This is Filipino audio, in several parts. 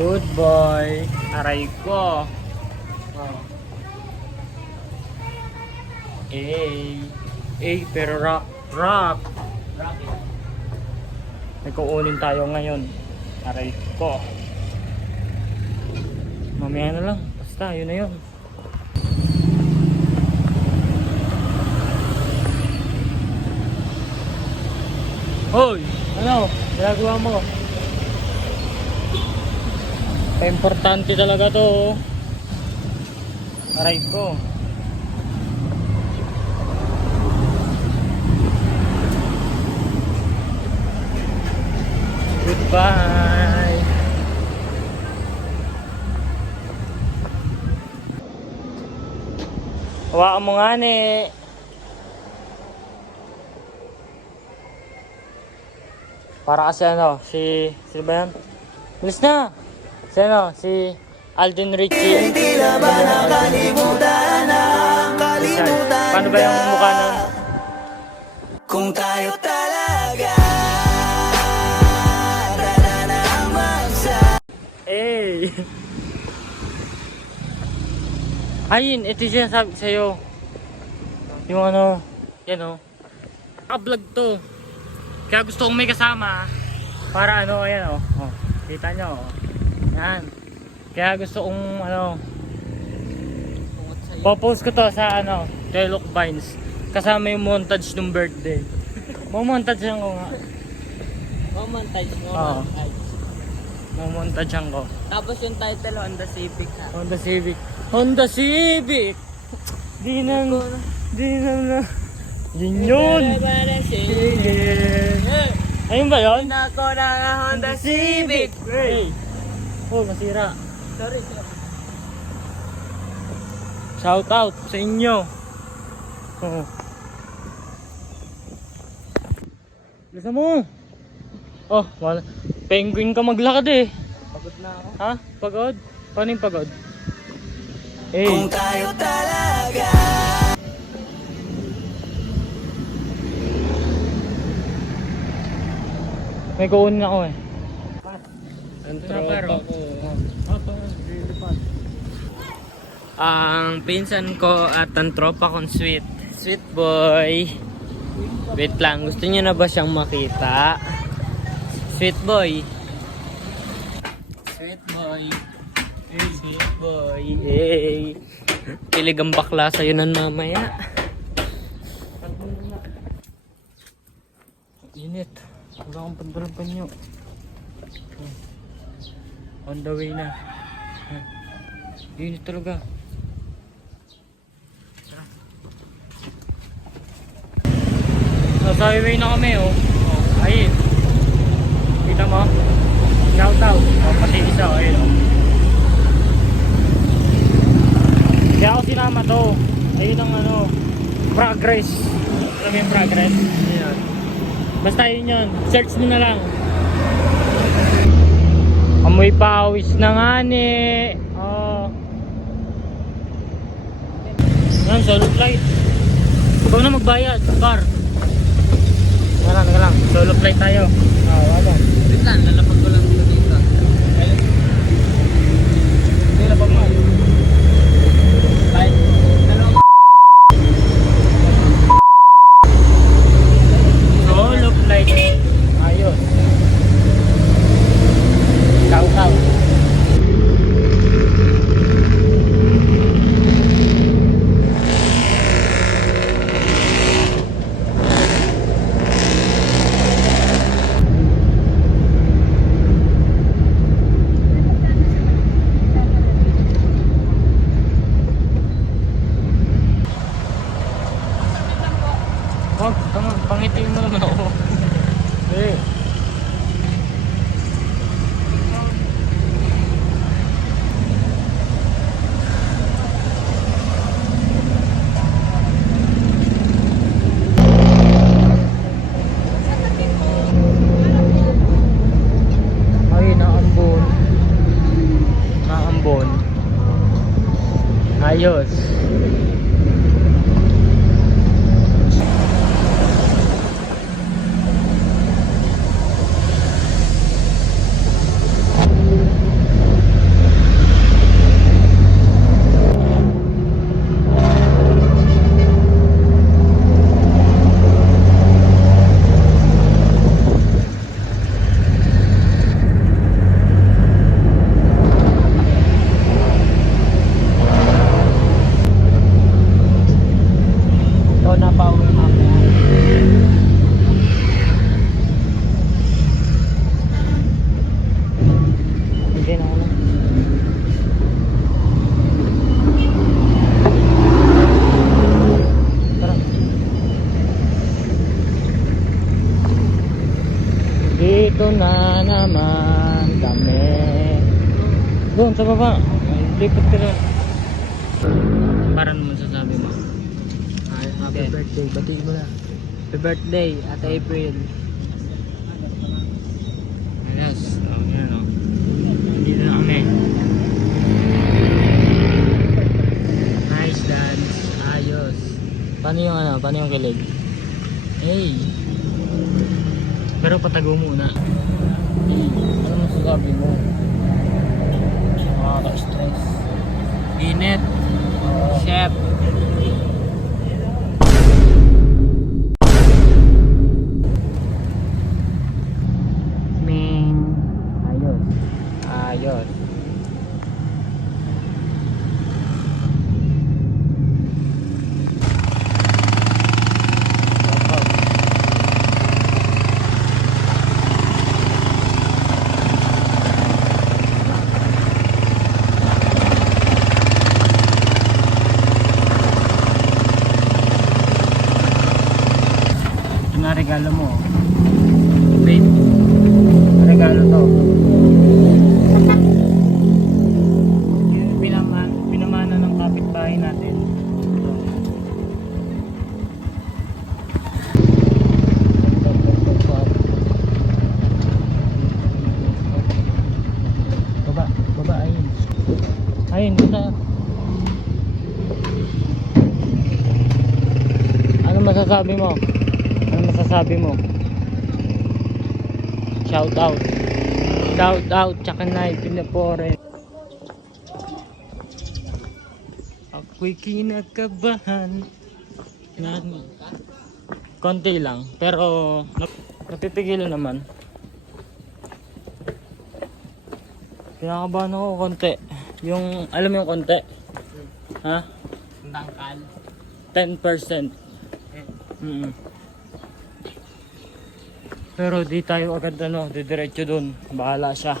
Good boy. Aray ko. Pero rock. May kuunin tayo ngayon. Aray ko. Mamaya na lang. Basta, yun na yun. Hoy! Ano? Ginagawa mo? Importante talaga to. Aray ko. Goodbye. Hawakan mo nga ni. Para kasi ano, sino ba yan? Bilis na! Si Alden Richie. Tila ba nakalimutan na ang kalimutan? Paano ba yung mukha nun? Kung tayo talaga na magsa. Ayun, ito siya sabi sa'yo. Yung ano, yan o. Naka-vlog to. Kaya gusto kong may kasama. Para ano, ayan o. Kita nyo o. Yan. Kaya gusto kong ano, popost ko to sa ano, Telok Vines. Kasama yung montage ng birthday. Mamontage lang ko nga. Montage. Mamontage lang ko. Tapos yung title, Honda Civic ha. Honda Civic! Di na. Yun yun! Ayun ba yun? Nako na nga Honda Civic! Hey! Oh, nasira. Sorry. Shout out sa inyo. Bisa mo. Oh, wala. Penguin ka maglakad eh. Pagod na ako. Ha? Pagod? Paano yung pagod? Kung tayo talaga. May kuunin ako eh. Ang tropa ko. Ang pinsan ko at ang tropa kong sweet. Sweet boy. Wait lang, gusto niyo na ba siyang makita? Sweet boy. Sweet boy. Sweet boy. Hey. Kilig ang bakla sa'yo nun mamaya. Init. Wala akong pandalang panyo. On the way na. Init talaga. Nasa highway na kami oh. Ayun. Kita mo? Shout out. Pati isa oh. Ayun oh. Kaya ako sinama to. Ayun ang ano. Progress. Alam mo yung progress? Ayun. Basta yun. Search mo na lang. Amoy pawis na nga ni. Oh. Yan, solid light. Ikaw na magbayad, bar. Teka lang. Solo flight tayo. Wala. Wait lang, lalapag ko lang dito. Hindi, lapag mo. Bye. Solo flight. Ayos. Shout. Wag, pangitiin mo naman ako. Eh. Ay, naambon. Ayos. din ako. Tara. Dito na naman kami. Doon sa baba. Lipat ka doon. Para naman sasabi mo. Happy birthday. Batiin mo na. Happy birthday, Ate April. Yes. Oh, yan o. Dito na kami. Nice dance. Ayos. Paano yung ano? Paano yung kilig? Hey. Pero patago muna. Ano masasabi mo? Nakaka-stress. Init. Chef. Ming. Ayos. Ayos. Ito na regalo mo. Babe. Regalo to. Yung pinamana ng kapitbahay natin. Ito. Baba, baba, ayun. Ayun, dito. Ano masasabi mo? Ano masasabi mo? Shout out. Shout out, tsaka na pinapore. Ako'y kinakabahan. Konti lang, pero napipigilan naman. Kinakabahan ako konti. Yung, alam mo yung konti? Ha? Tangkal. 10%. Pero di tayo agad didiretso dun. Bahala siya.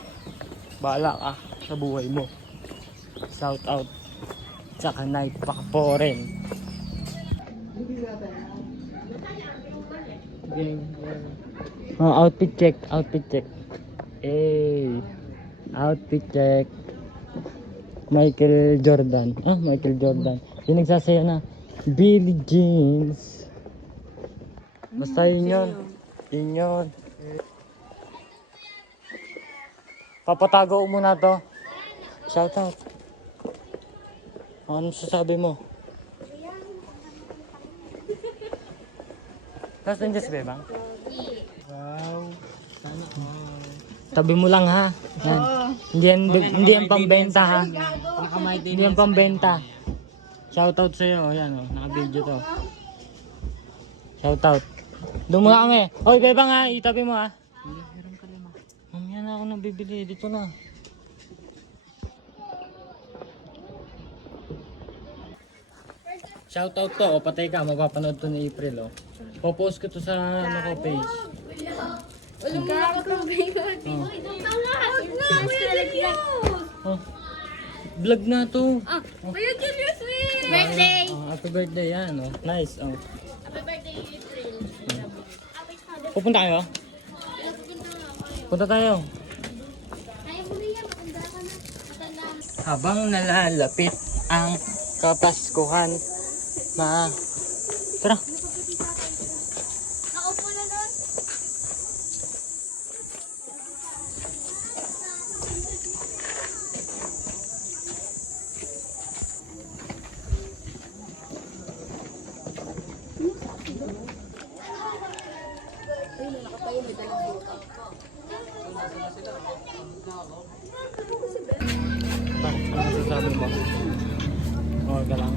Bahala ka sa buhay mo. Shout out. Tsaka night pakaporen. Oh, outfit check. Outfit check. Eh. Outfit check. Michael Jordan. Michael Jordan. Yung nagsasaya na Billie Jeans. Basta yun yun. Yun yun. Papatago mo muna to. Shout out. Ano sasabi mo? Tapos nandiyan si Bebang? Wow. Sana all. Tabi mo lang ha. Yan. Hindi yan pambenta ha. Hindi yan pambenta. Shout out sa'yo. Yan o. Naka-video to. Shout out. Doon muna kami. Oy, Bebang ha. Itabi mo ha. Mamaya na ako nabibili. Dito na. Shout out to. O, patay ka. Mapapanood to ni April o. Popost ko to sa ano ko page. Oh. Vlog na to. Birthday! Happy birthday yan. Oh. Nice. Oh. Happy birthday, April. Pupunta kayo? Punta tayo. Kaya mo na yan, matanda ka na. Matanda ka. Habang nalalapit ang Kapaskuhan, tara. Nakaupo na doon? Ano masasabi mo? Okay ka lang.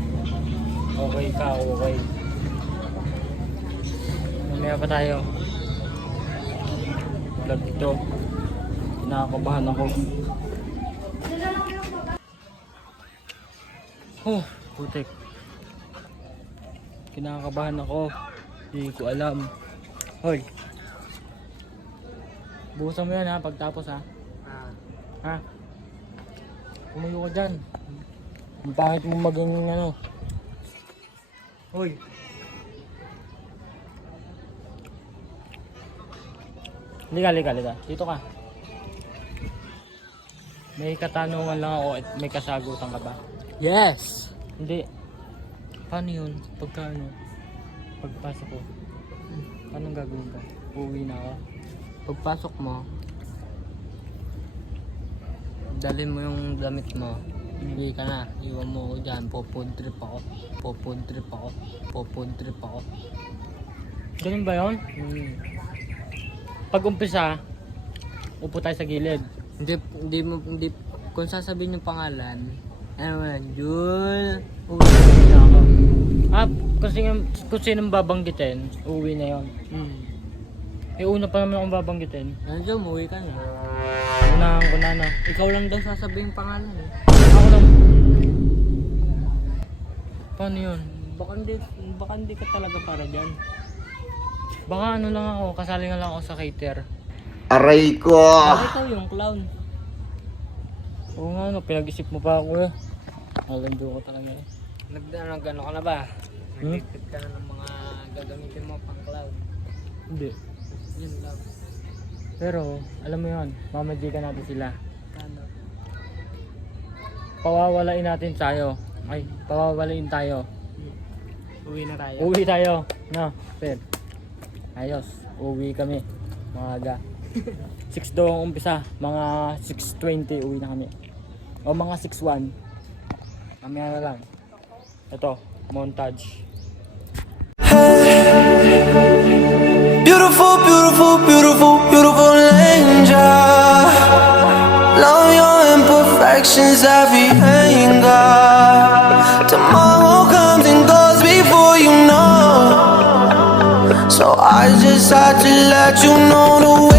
Okay ka, okay. Mamaya pa tayo. Vlog ito. Nakakabahan ako. Oh, putik. Kinakabahan ako. Hindi ko alam. Hoy. Bukasan mo yan ha, pagtapos ha. Ha? Tumayo ka dyan. Ang pangit mo maging ano. Hoy. Liga. Dito ka. May katanungan lang ako at may kasagutan ka ba? Yes! Hindi. Paano yun? Pagka ano? Pagpasok ko. Paano gagawin ka? Uuwi na ako? Pagpasok mo, dalhin mo yung damit mo. Uwi ka na. Iwan mo ako dyan. Popod trip ako. Ganun ba yun? Pag umpisa, upo tayo sa gilid. Hindi, kung sasabihin yung pangalan, ano man, Jul, Uuwi na ako. Kung sinong babanggitin, uuwi na yun. Una pa naman akong babanggitin. ano dyan, umuwi ka na. Unahan ko na na. Ikaw lang daw sasabihin yung pangalan eh. Ako lang. Paano yun? Baka hindi ka talaga para dyan. Baka ano lang ako, kasali nga lang ako sa cater. Aray ko! Baka ikaw yung clown. Oo nga, no, pinag-isip mo pa ako eh. Nalando ko talaga eh. Nag-ano ka na ba? Hmm? Nag-tip ka na ng mga gagamitin mo pang clown. Hindi. Yun lang. Pero, alam mo yun, mamajikan natin sila. Ano? Pawawalain natin tayo. Pawawalain tayo. Uwi na tayo. Uwi tayo. No, Ped. Ayos, uwi kami. Maaga. 6 daw ang umpisa. Mga 6:20 uwi na kami. O mga 6:01. Mamaya na lang. Ito, montage. Beautiful angel. Love your imperfections, every anger. Tomorrow comes and goes before you know. So I just had to let you know the way